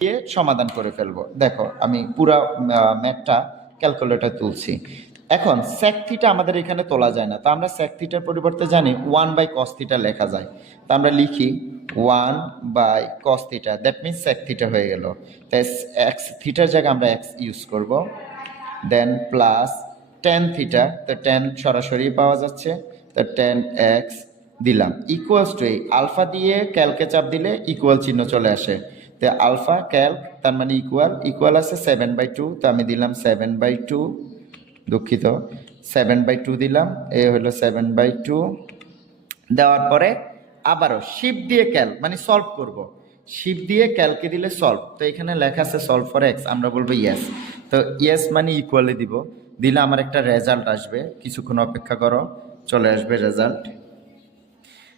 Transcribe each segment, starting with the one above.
দিয়ে সমাধান করে ফেলবো। দেখো আমি পুরো ম্যাথটা ক্যালকুলেটর তুলছি। এখন sec থিটা আমাদের এখানে তোলা যায় না, তো আমরা sec থিটার পরিবর্তে জানি 1/cos থিটা লেখা যায়। তো আমরা লিখি 1/cos theta, that means sec theta হয়ে গেল। তাই x থিটার জায়গায় আমরা x ইউজ করব, দেন প্লাস tan থিটা, তো tan সরাসরি পাওয়া যাচ্ছে, তো tan x দিলাম ইকুয়ালস টু এই আলফা দিয়ে ক্যালকে চাপ দিলে ইকুয়াল চিহ্ন চলে আসে। তো আলফা ক্যালক তার মানে ইকুয়াল আছে 7/2, তো আমি দিলাম 7/2, দুঃখিত 7/2 দিলাম, এ হলো 7/2। দেওয়ার পরে আবারও শিপ দিয়ে ক্যাল মানে সলভ করব, শিপ দিয়ে ক্যালকে দিলে সলভ, তো এখানে লেখা আছে সলভ ফর এক্স, আমরা বলবো ইয়েস। তো ইয়েস মানে ইকুয়ালি দিব, দিলে আমার একটা রেজাল্ট আসবে, কিছুক্ষণ অপেক্ষা করো, চলে আসবে রেজাল্ট।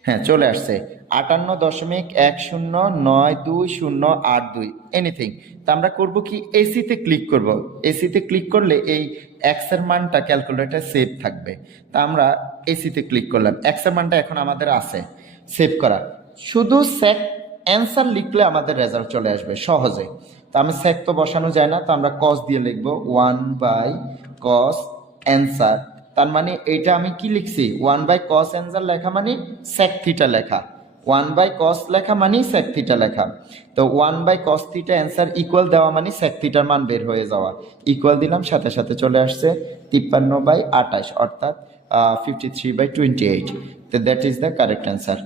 হ্যাঁ চলে আসছে 58.109208 এনিথিং। তো আমরা করব কি, এসিতে ক্লিক করব, এসিতে ক্লিক করলে এই এক্স এর মানটা ক্যালকুলেটর সেভ থাকবে। তা আমরা এসিতে ক্লিক করলাম, এক্স এর মানটা এখন আমাদের আছে সেভ করা, শুধু সেক অ্যান্সার লিখলে আমাদের রেজাল্ট চলে আসবে সহজে। তো আমি সেক তো বসানো যায় না, তো আমরা কস দিয়ে লিখবো 1/cos অ্যান্সার। তার মানে এটা আমি কি লিখছি, 1/cos অ্যান্সার লেখা মানে sec থিটা লেখা, 1/cos লেখা মানে sec থিটা লেখা। তো 1/cos থিটা অ্যান্সার ইকুয়াল দেওয়া মানে sec থিটার মান বের হয়ে যাওয়া, ইকুয়াল দিলাম, সাথে সাথে চলে আসছে 53/28 অর্থাৎ 53/28। তো that is the correct answer.